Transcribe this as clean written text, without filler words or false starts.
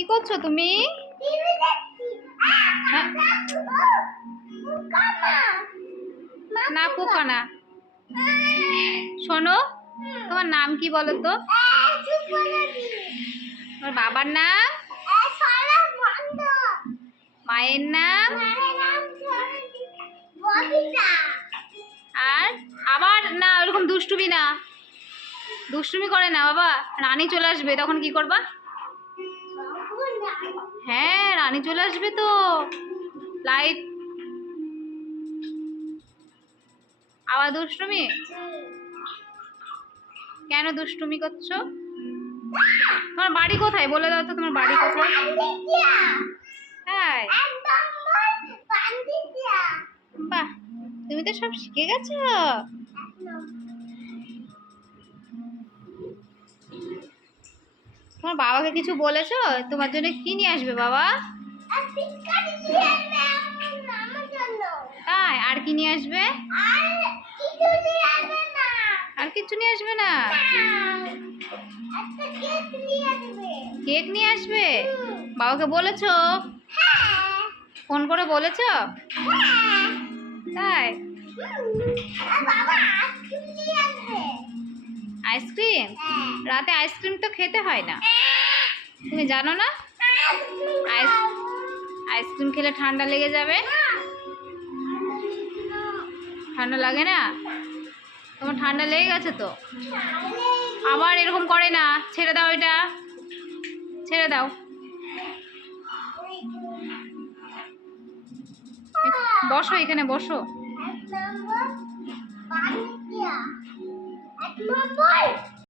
কি করছো তুমি? হ্যাঁ, না পোকা না। শোনো, তোমার নাম কি বলো তো? তোমার বাবার নাম, মায়ের নাম, আর আবার না ওরকম দুষ্টুমি না, দুষ্টুমি করে না বাবা। রানী চলে আসবে, তখন কি করবা? হ্যাঁ, রানী চলে আসবে তো। লাইট আবার দুষ্টুমি? কেন দুষ্টুমি করছো? তোমার বাড়ি কোথায় বলে দাও তো, তোমার বাড়ি কোথায়? হ্যাঁ, বাহ, তুমি তো সব শিখে গেছো। তোমার বাবাকে কিছু বলেছো? তোমার জন্য কি নিয়ে আসবে বাবা? তাই? আর কি নিয়ে আসবে? আর কিছু নিয়ে আসবে না? কেক নিয়ে আসবে? বাবাকে বলেছো? ফোন করে বলেছো? তাই? আইসক্রিম? রাতে আইসক্রিম তো খেতে হয় না, তুমি জানো না? আইসক্রিম খেলে ঠান্ডা লেগে যাবে। ঠান্ডা লাগে না? তোমার ঠান্ডা লেগে গেছে তো। আবার এরকম করে না, ছেড়ে দাও, এটা ছেড়ে দাও। বসো, এখানে বসো।